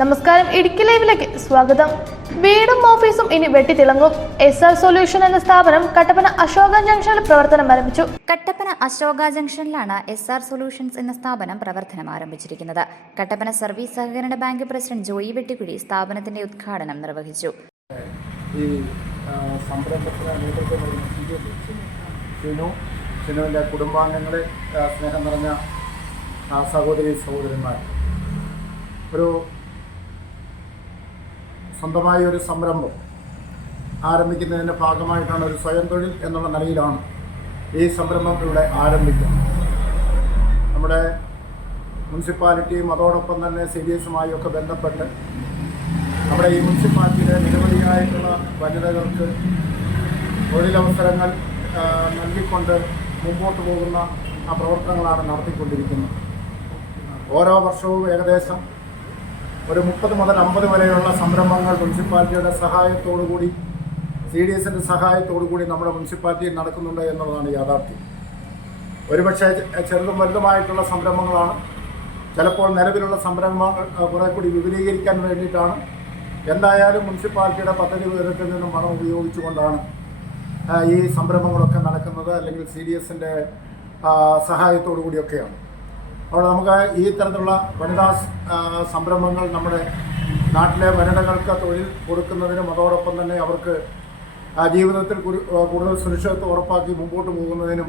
നമസ്കാരം ഇടുക്കി ലൈവിലേക്ക് സ്വാഗതം. വീടും ഓഫീസും ഇനി വെട്ടിത്തിളങ്ങും. എസ് ആർ സൊല്യൂഷൻ എന്ന സ്ഥാപനം കട്ടപ്പന അശോക ജംഗ്ഷനിൽ പ്രവർത്തനം ആരംഭിച്ചു. കട്ടപ്പന അശോക ജംഗ്ഷനിലാണ് എസ് ആർ സൊല്യൂഷൻസ് എന്ന സ്ഥാപനം പ്രവർത്തനം ആരംഭിച്ചിരിക്കുന്നത്. കട്ടപ്പന സർവീസ് സഹകരണ ബാങ്ക് പ്രസിഡന്റ് ജോയി വെട്ടിക്കുഴി സ്ഥാപനത്തിന്റെ ഉദ്ഘാടനം നിർവഹിച്ചു. ഈ സംരംഭത്തിന് നേതൃത്വം ഷിനു ഷിനുവിന്റെ കുടുംബാംഗങ്ങളെ സ്നേഹം നിറഞ്ഞ സഹോദരി സഹോദരന്മാർ. ഒരു സ്വന്തമായ ഒരു സംരംഭം ആരംഭിക്കുന്നതിന്റെ ഭാഗമായിട്ടാണ് ഒരു സ്വയം തൊഴിൽ എന്നുള്ള നിലയിലാണ് ഈ സംരംഭം ഇവിടെ ആരംഭിക്കുന്നത്. നമ്മുടെ മുനിസിപ്പാലിറ്റിയും അതോടൊപ്പം തന്നെ സി ഡി എസുമായൊക്കെ ബന്ധപ്പെട്ട് നമ്മുടെ ഈ മുനിസിപ്പാലിറ്റിയിലെ നിരവധിയായിട്ടുള്ള വനിതകൾക്ക് തൊഴിലവസരങ്ങൾ നൽകിക്കൊണ്ട് മുമ്പോട്ട് പോകുന്ന ആ പ്രവർത്തനങ്ങളാണ് നടത്തിക്കൊണ്ടിരിക്കുന്നത്. ഓരോ വർഷവും ഏകദേശം ഒരു മുപ്പത് മുതൽ അമ്പത് വരെയുള്ള സംരംഭങ്ങൾ മുനിസിപ്പാലിറ്റിയുടെ സഹായത്തോടു കൂടി സി ഡി എസിന്റെ സഹായത്തോടു കൂടി നമ്മുടെ മുനിസിപ്പാലിറ്റിയിൽ നടക്കുന്നുണ്ട് എന്നുള്ളതാണ് യാഥാർത്ഥ്യം. ഒരുപക്ഷെ ചെറുതും വലുതുമായിട്ടുള്ള സംരംഭങ്ങളാണ്. ചിലപ്പോൾ നിലവിലുള്ള സംരംഭങ്ങൾ കുറെ കൂടി വിപുലീകരിക്കാൻ വേണ്ടിയിട്ടാണ്. എന്തായാലും മുനിസിപ്പാലിറ്റിയുടെ പദ്ധതി വിവരത്തിൽ നിന്നും പണം ഉപയോഗിച്ചുകൊണ്ടാണ് ഈ സംരംഭങ്ങളൊക്കെ നടക്കുന്നത് അല്ലെങ്കിൽ സി ഡി എസിന്റെ സഹായത്തോടു കൂടിയൊക്കെയാണ്. അപ്പോൾ നമുക്ക് ഈ തരത്തിലുള്ള വനിതാ സംരംഭങ്ങൾ നമ്മുടെ നാട്ടിലെ വനിതകൾക്ക് തൊഴിൽ കൊടുക്കുന്നതിനും അതോടൊപ്പം തന്നെ അവർക്ക് ജീവിതത്തിൽ കൂടുതൽ സുരക്ഷിതത്വം ഉറപ്പാക്കി മുമ്പോട്ട് പോകുന്നതിനും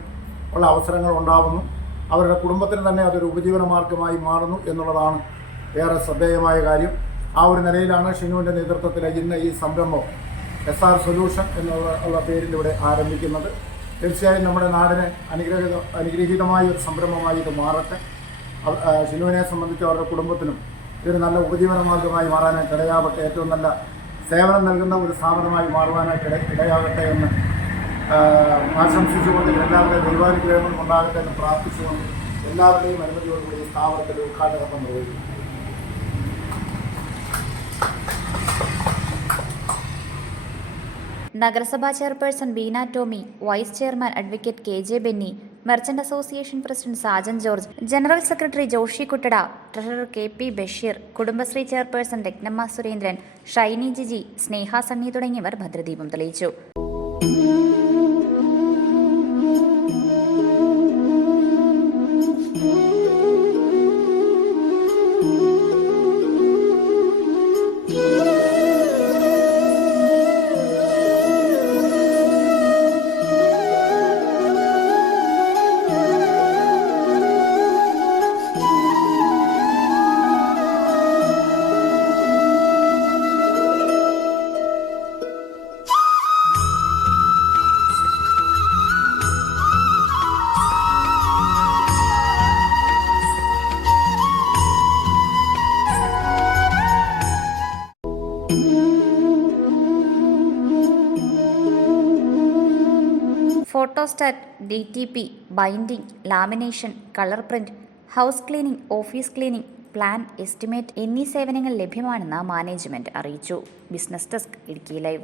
ഉള്ള അവസരങ്ങൾ ഉണ്ടാവുന്നു. അവരുടെ കുടുംബത്തിന് തന്നെ അതൊരു ഉപജീവന മാർഗമായി മാറുന്നു എന്നുള്ളതാണ് ഏറെ ശ്രദ്ധേയമായ കാര്യം. ആ ഒരു നിലയിലാണ് ഷിനുവിന്റെ നേതൃത്വത്തിൽ ഇന്ന് ഈ സംരംഭം എസ് ആർ സൊല്യൂഷൻ എന്നുള്ള പേരിലൂടെ ആരംഭിക്കുന്നത്. തീർച്ചയായും നമ്മുടെ നാടിന് അനുഗ്രഹ അനുഗ്രഹീതമായ ഒരു സംരംഭമായി ഇത് മാറട്ടെ. ഷിനുവിനെ സംബന്ധിച്ച് അവരുടെ കുടുംബത്തിനും ഇതൊരു നല്ല ഉപജീവന മാർഗമായി മാറാനായിട്ട് ഇടയാവട്ടെ ഏറ്റവും നല്ല സേവനം നൽകുന്ന ഒരു സ്ഥാപനമായി മാറുവാനായിട്ട് ഇട ഇടയാകട്ടെ എന്ന് ആശംസിച്ചുകൊണ്ട് എല്ലാവരുടെയും ദൈവാനുഗ്രഹങ്ങളും ഉണ്ടാകട്ടെ എന്ന് പ്രാർത്ഥിച്ചുകൊണ്ട് എല്ലാവരുടെയും അനുമതിയോടുകൂടി ഈ സ്ഥാപനത്തിന്റെ ഉദ്ഘാടനം നിർവഹിക്കും നഗരസഭാ chairperson Beena Tomy vice chairman advocate K J Benny merchant association president Sajan George general secretary Joshi Kuttada treasurer K P Basheer Kudumbashree chairperson Ratnamma Surendran Shiny Jiji Sneha Sunny തുടങ്ങിയവർ ഭദ്രദീപം തെളിയിച്ചു. Photostat D T P binding lamination colour print house cleaning office cleaning plan estimate എന്നീ സേവനങ്ങൾ ലഭ്യമാണെന്ന് management അറിയിച്ചു. Business desk Idukki live.